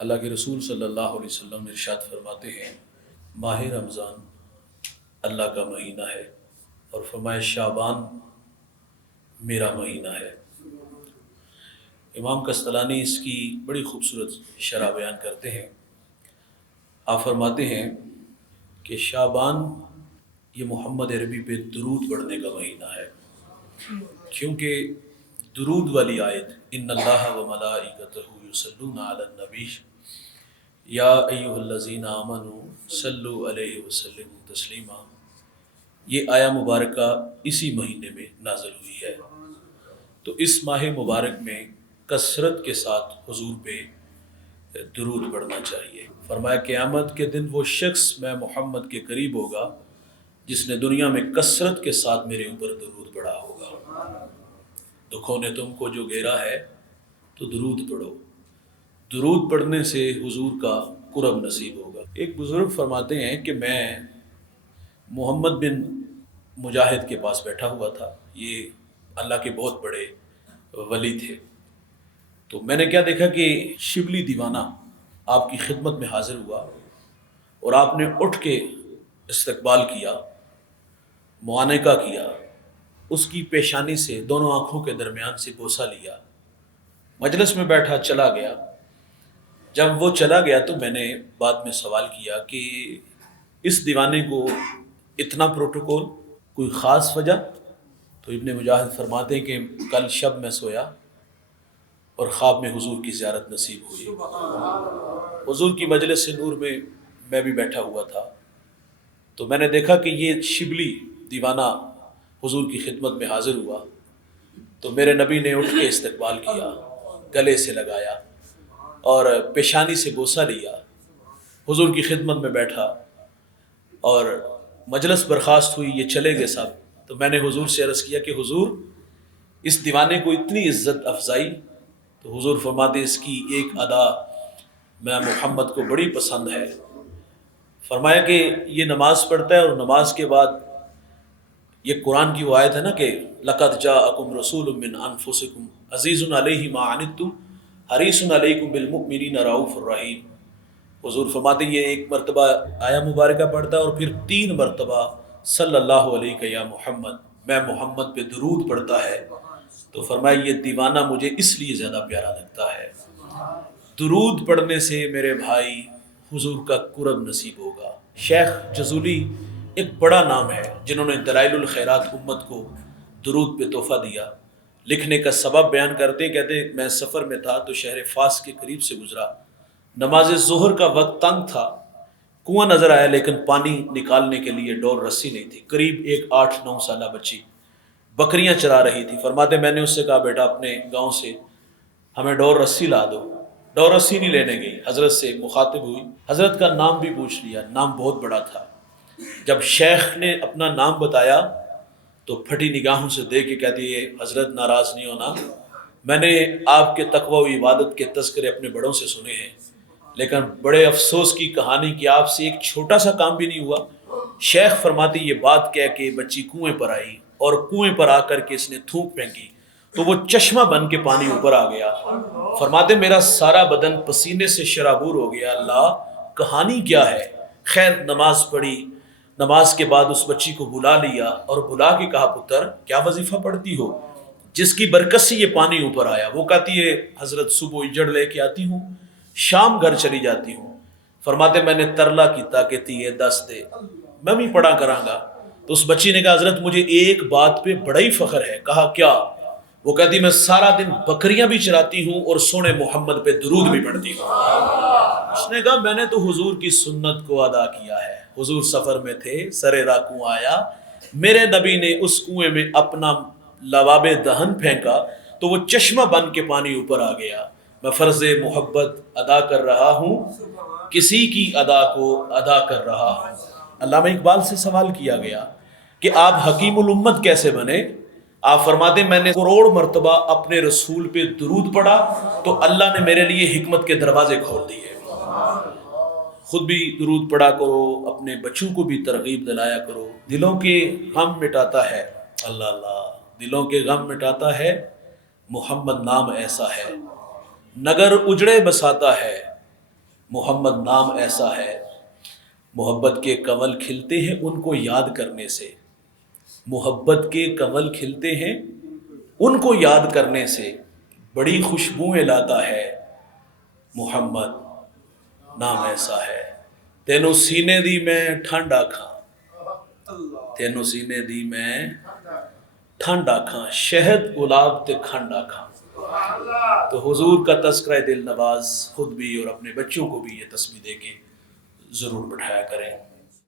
اللہ کے رسول صلی اللہ علیہ وسلم ارشاد فرماتے ہیں ماہ رمضان اللہ کا مہینہ ہے، اور فرمائے شعبان میرا مہینہ ہے۔ امام قسطلانی اس کی بڑی خوبصورت شرح بیان کرتے ہیں۔ آپ فرماتے ہیں کہ شعبان یہ محمد عربی پہ درود پڑھنے کا مہینہ ہے، کیونکہ درود والی آیت ان اللہ و ملائکتہ یصلون علی النبی یا ایھا الذین آمنوا صلوا علیہ وسلم تسلیما، یہ آیہ مبارکہ اسی مہینے میں نازل ہوئی ہے۔ تو اس ماہ مبارک میں کثرت کے ساتھ حضور پہ درود پڑھنا چاہیے۔ فرمایا قیامت کے دن وہ شخص میں محمد کے قریب ہوگا جس نے دنیا میں کثرت کے ساتھ میرے اوپر درود پڑھا ہوگا۔ دکھوں نے تم کو جو گھیرا ہے تو درود پڑھو، درود پڑھنے سے حضور کا قرب نصیب ہوگا۔ ایک بزرگ فرماتے ہیں کہ میں محمد بن مجاہد کے پاس بیٹھا ہوا تھا، یہ اللہ کے بہت بڑے ولی تھے۔ تو میں نے کیا دیکھا کہ شبلی دیوانہ آپ کی خدمت میں حاضر ہوا اور آپ نے اٹھ کے استقبال کیا، معانقہ کیا، اس کی پیشانی سے دونوں آنکھوں کے درمیان سے بوسہ لیا، مجلس میں بیٹھا چلا گیا۔ جب وہ چلا گیا تو میں نے بعد میں سوال کیا کہ اس دیوانے کو اتنا پروٹوکول، کوئی خاص وجہ؟ تو ابن مجاہد فرماتے ہیں کہ کل شب میں سویا اور خواب میں حضور کی زیارت نصیب ہوئی۔ حضور کی مجلس نور میں بھی بیٹھا ہوا تھا، تو میں نے دیکھا کہ یہ شبلی دیوانہ حضور کی خدمت میں حاضر ہوا، تو میرے نبی نے اٹھ کے استقبال کیا، گلے سے لگایا اور پیشانی سے بوسہ لیا، حضور کی خدمت میں بیٹھا اور مجلس برخاست ہوئی، یہ چلے گئے سب۔ تو میں نے حضور سے عرض کیا کہ حضور اس دیوانے کو اتنی عزت افزائی، تو حضور فرماتے اس کی ایک ادا میں محمد کو بڑی پسند ہے۔ فرمایا کہ یہ نماز پڑھتا ہے اور نماز کے بعد یہ قرآن کی وہ آیت ہے نا کہ لَقَدْ جَاءَكُمْ رَسُولٌ مِّنْ أَنفُسِكُمْ عَزِيزٌ عَلَيْهِ مَا عَنِتُّمْ حَرِيصٌ عَلَيْكُمْ بِالْمُؤْمِنِينَ رَءُوفٌ رَحِيمٌ۔ حضور فرماتے یہ ایک مرتبہ آیہ مبارکہ پڑھتا ہے اور پھر 3 مرتبہ صلی اللہ علیہ یا محمد، میں محمد پہ درود پڑھتا ہے۔ تو فرمایا یہ دیوانہ مجھے اس لیے زیادہ پیارا لگتا ہے، درود پڑھنے سے میرے بھائی حضور کا قرب نصیب ہوگا۔ شیخ جزولی ایک بڑا نام ہے جنہوں نے دلائل الخیرات امت کو درود پہ تحفہ دیا۔ لکھنے کا سبب بیان کرتے کہتے میں سفر میں تھا تو شہر فاس کے قریب سے گزرا، نماز ظہر کا وقت تنگ تھا، کنواں نظر آیا لیکن پانی نکالنے کے لیے ڈور رسی نہیں تھی۔ قریب ایک 8-9 سالہ بچی بکریاں چرا رہی تھی۔ فرماتے میں نے اس سے کہا بیٹا اپنے گاؤں سے ہمیں ڈور رسی لا دو۔ ڈور رسی نہیں لینے گئی، حضرت سے مخاطب ہوئی، حضرت کا نام بھی پوچھ لیا، نام بہت بڑا تھا۔ جب شیخ نے اپنا نام بتایا تو پھٹی نگاہوں سے دیکھ کے کہتی ہے حضرت ناراض نہیں ہونا، میں نے آپ کے تقوی و عبادت کے تذکرے اپنے بڑوں سے سنے ہیں، لیکن بڑے افسوس کی کہانی کہ آپ سے ایک چھوٹا سا کام بھی نہیں ہوا۔ شیخ فرماتی یہ بات کہہ کے بچی کنویں پر آئی اور کنویں پر آ کر کے اس نے تھوک پھینکی تو وہ چشمہ بن کے پانی اوپر آ گیا۔ فرماتے میرا سارا بدن پسینے سے شرابور ہو گیا، اللہ کہانی کیا ہے؟ خیر نماز پڑھی، نماز کے بعد اس بچی کو بلا لیا اور بلا کے کہا پتر کیا وظیفہ پڑھتی ہو جس کی برکت سے یہ پانی اوپر آیا؟ وہ کہتی ہے حضرت صبح اجڑ لے کے آتی ہوں، شام گھر چلی جاتی ہوں۔ فرماتے میں نے ترلا کیتا کہ تیے 10 دے میں بھی پڑھا کراں گا۔ تو اس بچی نے کہا حضرت مجھے ایک بات پہ بڑا ہی فخر ہے۔ کہا کیا؟ وہ کہتی میں سارا دن بکریاں بھی چراتی ہوں اور سونے محمد پہ درود بھی پڑھتی ہوں۔ اس نے کہا میں نے تو حضور کی سنت کو ادا کیا ہے۔ حضور سفر میں تھے، سرے راکوں آیا، میرے نبی نے اس کنویں میں اپنا لباب دہن پھینکا تو وہ چشمہ بن کے پانی اوپر آ گیا۔ میں فرض محبت ادا کر رہا ہوں، کسی کی ادا کو ادا کر رہا ہوں۔ علامہ اقبال سے سوال کیا گیا کہ آپ حکیم الامت کیسے بنے؟ آپ فرماتے میں نے کروڑ مرتبہ اپنے رسول پہ درود پڑھا تو اللہ نے میرے لیے حکمت کے دروازے کھول دیے۔ خود بھی درود پڑھا کرو، اپنے بچوں کو بھی ترغیب دلایا کرو۔ دلوں کے غم مٹاتا ہے اللہ اللہ، دلوں کے غم مٹاتا ہے محمد نام ایسا ہے، نگر اجڑے بساتا ہے محمد نام ایسا ہے، محبت کے کنول کھلتے ہیں ان کو یاد کرنے سے، محبت کے کنول کھلتے ہیں ان کو یاد کرنے سے، بڑی خوشبوئیں لاتا ہے محمد نام ایسا ہے، تینوں سینے دی میں ٹھنڈ آکھاں، تینوں سینے دی میں ٹھنڈ آکھاں، شہد گلاب تے کھنڈ آکھاں۔ تو حضور کا تذکرہ دل نواز خود بھی اور اپنے بچوں کو بھی یہ تسبیح دے کے ضرور بٹھایا کریں۔